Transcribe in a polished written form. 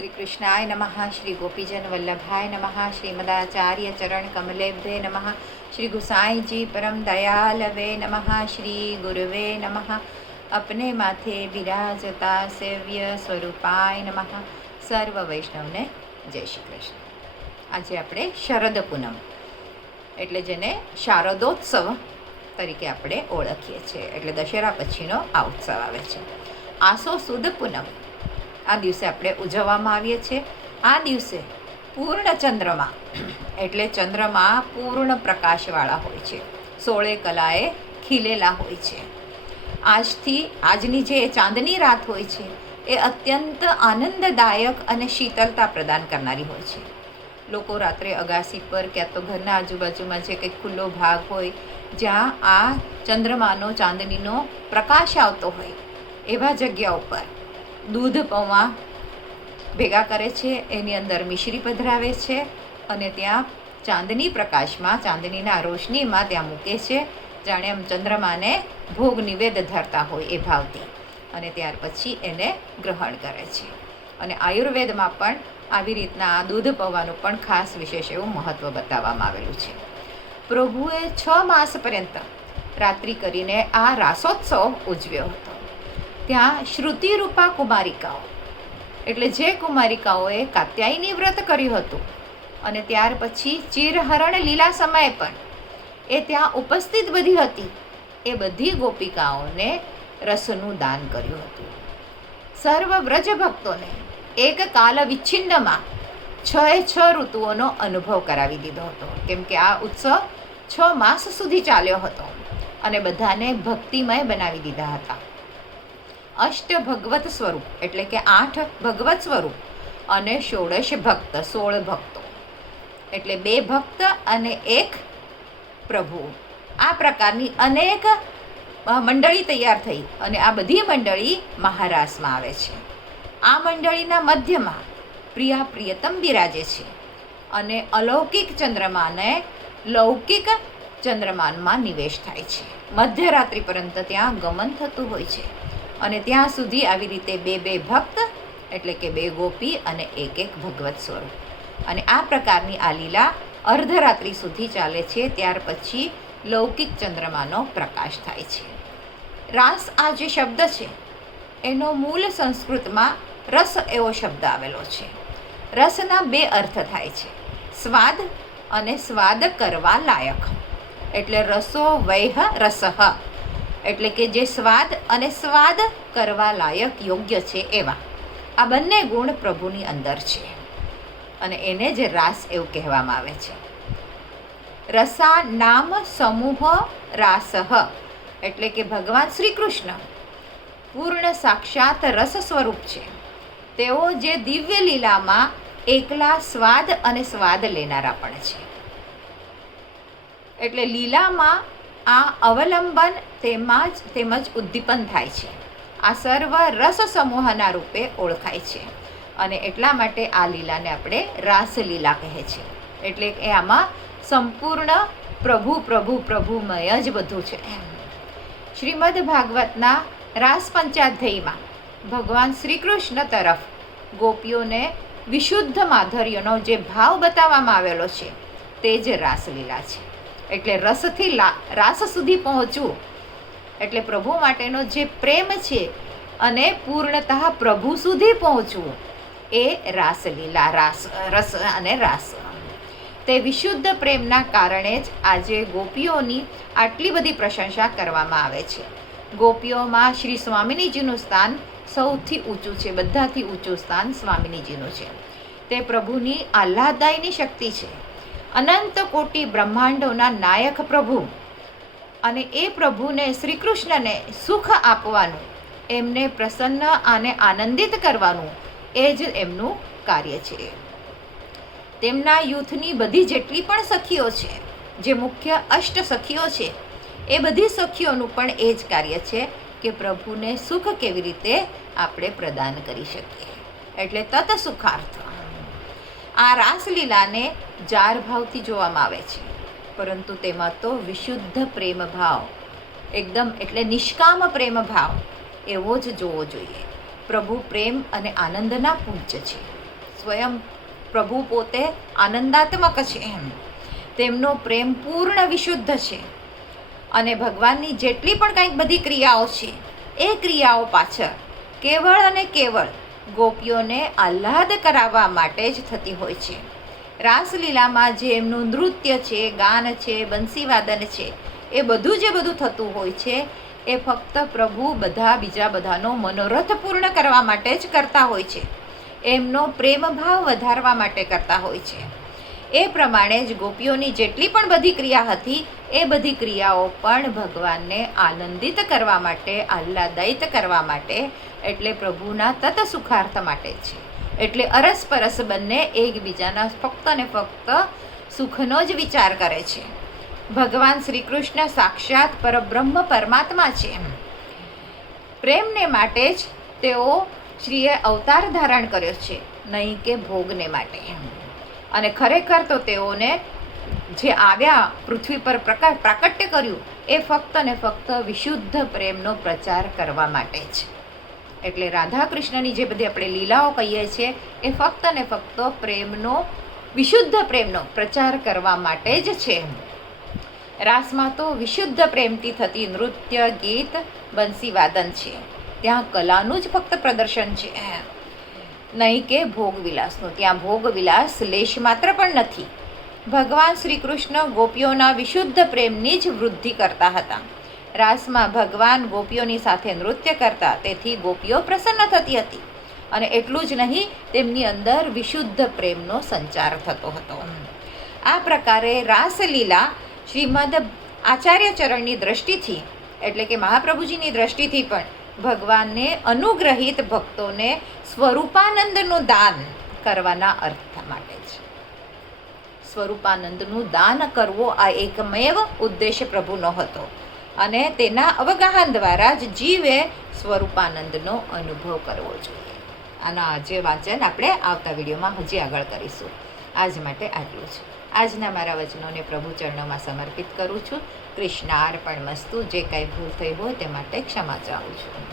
श्री कृष्णाय नमः। श्री गोपीजन वल्लभाय नमः। श्रीमदाचार्य चरण कमलेभ्ये नमः। श्री गुसाई जी परम दयालवे नमः। श्री गुरुवे नमः। अपने माथे विराजता सेव्य स्वरूपाय नमः। सर्व वैष्णवने जय श्री कृष्ण। આજે આપણે શરદ પૂનમ એટલે જેને શારદોત્સવ તરીકે આપણે ઓળખીએ છીએ, એટલે દશેરા પછીનો આ ઉત્સવ આવે છે. આસો સુદ પૂનમ આ દિવસે આપણે ઉજવવામાં આવીએ છીએ. આ દિવસે પૂર્ણ ચંદ્રમા એટલે ચંદ્રમા પૂર્ણ પ્રકાશવાળા હોય છે, 16 કલાએ ખીલેલા હોય છે. આજની જે ચાંદની રાત હોય છે એ અત્યંત આનંદદાયક અને શીતળતા પ્રદાન કરનારી હોય છે. લોકો રાત્રે અગાસી પર ક્યાં તો ઘરના આજુબાજુમાં જે કંઈક ખુલ્લો ભાગ હોય જ્યાં આ ચંદ્રમાનો ચાંદનીનો પ્રકાશ આવતો હોય એવા જગ્યા ઉપર દૂધ પૌવા ભેગા કરે છે, એની અંદર મિશ્રી પધરાવે છે અને ત્યાં ચાંદની પ્રકાશમાં, ચાંદનીના રોશનીમાં ત્યાં મૂકે છે, જાણે એમ ચંદ્રમાને ભોગ નિવેદ ધરતા હોય એ ભાવથી, અને ત્યાર પછી એને ગ્રહણ કરે છે. અને આયુર્વેદમાં પણ આવી રીતના આ દૂધ પૌવાનું પણ ખાસ વિશેષ એવું મહત્ત્વ બતાવવામાં આવેલું છે. પ્રભુએ 6 માસ પર્યંત રાત્રિ કરીને આ રાસોત્સવ ઉજવ્યો હતો. ત્યાં શ્રુતિરૂપા કુમારિકાઓ એટલે જે કુમારિકાઓએ કાત્યાયની વ્રત કર્યું હતું અને ત્યાર પછી ચિરહરણ લીલા સમયે પણ એ ત્યાં ઉપસ્થિત બધી હતી, એ બધી ગોપિકાઓને રસનું દાન કર્યું હતું. સર્વ વ્રજ ભક્તોને એક કાલ વિચ્છિન્નમાં 6 ઋતુઓનો અનુભવ કરાવી દીધો હતો, કેમ કે આ ઉત્સવ 6 માસ સુધી ચાલ્યો હતો અને બધાને ભક્તિમય બનાવી દીધા હતા. અષ્ટ ભગવત સ્વરૂપ એટલે કે 8 ભગવત સ્વરૂપ અને 16 ભક્ત, 16 ભક્તો એટલે 2 ભક્ત અને 1 પ્રભુ. આ પ્રકારની અનેક મંડળી તૈયાર થઈ અને આ બધી મંડળી મહારાસમાં આવે છે. આ મંડળીના મધ્યમાં પ્રિયતમ બિરાજે છે અને અલૌકિક ચંદ્રમાને લૌકિક ચંદ્રમાનમાં નિવેશ થાય છે. મધ્યરાત્રિ પર્યંત ત્યાં ગમન થતું હોય છે અને ત્યાં સુધી આવી રીતે 2 ભક્ત એટલે કે 2 ગોપી અને 1 ભગવત સ્વરૂપ. અને આ પ્રકારની આ લીલા અર્ધરાત્રિ સુધી ચાલે છે. ત્યાર પછી લૌકિક ચંદ્રમાનો પ્રકાશ થાય છે. રાસ આ જે શબ્દ છે એનો મૂળ સંસ્કૃતમાં રસ એવો શબ્દ આવેલો છે. રસના 2 અર્થ થાય છે, સ્વાદ અને સ્વાદ કરવા લાયક. એટલે રસો વૈહ રસઃ એટલે કે જે સ્વાદ અને સ્વાદ કરવા લાયક યોગ્ય છે એવા આ બંને ગુણ પ્રભુની અંદર છે અને એને જ રાસ એવું કહેવામાં આવે છે. રસા નામ સમૂહ રાસઃ એટલે કે ભગવાન શ્રી કૃષ્ણ પૂર્ણ સાક્ષાત રસ સ્વરૂપ છે. તેઓ જે દિવ્ય લીલામાં એકલા સ્વાદ અને સ્વાદ લેનારા પણ છે. એટલે લીલામાં આ અવલંબન તેમજ ઉદ્દીપન થાય છે. આ સર્વ રસ સમૂહના રૂપે ઓળખાય છે અને એટલા માટે આ લીલાને આપણે રાસલીલા કહે છે. એટલે કે આમાં સંપૂર્ણ પ્રભુમય જ બધું છે. શ્રીમદ ભાગવતના રાસ પંચાધ્યાયમાં ભગવાન શ્રી કૃષ્ણ તરફ ગોપીઓને વિશુદ્ધ માધુર્યનો જે ભાવ બતાવવામાં આવેલો છે તે જ રાસલીલા છે. એટલે રસથી રાસ સુધી પહોંચવું એટલે પ્રભુ માટેનો જે પ્રેમ છે અને પૂર્ણતઃ પ્રભુ સુધી પહોંચવું એ રાસલીલા, રસ અને રાસ. તે વિશુદ્ધ પ્રેમના કારણે જ આજે ગોપીઓની આટલી બધી પ્રશંસા કરવામાં આવે છે. ગોપીઓમાં શ્રી સ્વામિનીજીનું સ્થાન સૌથી ઊંચું છે, બધાથી ઊંચું સ્થાન સ્વામિનીજીનું છે. તે પ્રભુની આહ્લાદાયની શક્તિ છે, અનંત કોટી બ્રહ્માંડોના નાયક પ્રભુ. અને એ પ્રભુને શ્રી કૃષ્ણને સુખ આપવાનું, એમને પ્રસન્ન અને આનંદિત કરવાનું એ જ એમનું કાર્ય છે. તેમના યુથની બધી જેટલી પણ સખીઓ છે, જે મુખ્ય અષ્ટ સખીઓ છે, એ બધી સખીઓનું પણ એ જ કાર્ય છે કે પ્રભુને સુખ કેવી રીતે આપણે પ્રદાન કરી શકીએ. એટલે તત સુખાર્થ. આ રાસલીલાને જાર ભાવથી જોવામાં આવે છે, પરંતુ તેમાં તો વિશુદ્ધ પ્રેમ ભાવ, એકદમ એટલે નિષ્કામ પ્રેમ ભાવ એવો જ જોવો જોઈએ. પ્રભુ પ્રેમ અને આનંદના પૂજ્ય છે. સ્વયં પ્રભુ પોતે આનંદાત્મક છે એમ. તેમનો પ્રેમ પૂર્ણ વિશુદ્ધ છે અને ભગવાનની જેટલી પણ કંઈક બધી ક્રિયાઓ છે એ ક્રિયાઓ પાછળ કેવળ અને કેવળ ગોપીઓને આહ્લાદ કરાવવા માટે જ થતી હોય છે. રાસલીલામાં જે એમનું નૃત્ય છે, ગાન છે, બંસીવાદન છે, એ બધું જે બધું થતું હોય છે એ ફક્ત પ્રભુ બીજા બધાનો મનોરથ પૂર્ણ કરવા માટે જ કરતા હોય છે. એમનો પ્રેમ ભાવ વધારવા માટે કરતા હોય છે. એ પ્રમાણે જ ગોપીઓની જેટલી પણ બધી ક્રિયા હતી એ બધી ક્રિયાઓ પણ ભગવાનને આનંદિત કરવા માટે, આહ્લાદિત કરવા માટે, એટલે પ્રભુના તત સુખાર્થ માટે છે. એટલે અરસપરસ બંને એકબીજાના ફક્ત ને ફક્ત સુખનો જ વિચાર કરે છે. ભગવાન શ્રી કૃષ્ણ સાક્ષાત પરબ્રહ્મ પરમાત્મા છે. પ્રેમને માટે જ તેઓ શ્રીએ અવતાર ધારણ કર્યો છે, નહીં કે ભોગને માટે. અને ખરેખર તો તેઓને જે આવ્યા પૃથ્વી પર પ્રાકટ્ય કર્યું એ ફક્ત ને ફક્ત વિશુદ્ધ પ્રેમનો પ્રચાર કરવા માટે જ. એટલે રાધા કૃષ્ણની જે બધી આપણે લીલાઓ કહીએ છીએ એ ફક્ત ને ફક્ત પ્રેમનો, વિશુદ્ધ પ્રેમનો પ્રચાર કરવા માટે જ છે. રાસમાં તો વિશુદ્ધ પ્રેમથી થતી નૃત્ય, ગીત, બંસીવાદન છે. ત્યાં કલાનું જ ફક્ત પ્રદર્શન છે, નહીં કે ભોગવિલાસનું. ત્યાં ભોગવિલાસ લેશ માત્ર પણ નથી. ભગવાન શ્રી કૃષ્ણ ગોપીઓના વિશુદ્ધ પ્રેમની જ વૃદ્ધિ કરતા હતા. રાસમાં ભગવાન ગોપીઓની સાથે નૃત્ય કરતા, તેથી ગોપીઓ પ્રસન્ન થતી હતી. અને એટલું જ નહીં, તેમની અંદર વિશુદ્ધ પ્રેમનો સંચાર થતો હતો. આ પ્રકારે રાસલીલા શ્રીમદ આચાર્ય ચરણની દ્રષ્ટિથી, એટલે કે મહાપ્રભુજીની દ્રષ્ટિથી પણ ભગવાનને અનુગ્રહિત ભક્તોને સ્વરૂપાનંદનું દાન કરવાના અર્થ માટે છે. સ્વરૂપાનંદનું દાન કરવો આ એકમેવ ઉદ્દેશ પ્રભુનો હતો અને તેના અવગાહન દ્વારા જ જીવે સ્વરૂપાનંદનો અનુભવ કરવો જોઈએ. આના આજે વાંચન આપણે આવતા વિડીયોમાં હજી આગળ કરીશું. આજ માટે આટલું જ. આજના મારા વચનોને પ્રભુ ચરણોમાં સમર્પિત કરું છું. કૃષ્ણાર્પણમસ્તુ. જે કાંઈ ભૂલ થઈ હોય તે માટે ક્ષમા ચાહું છું.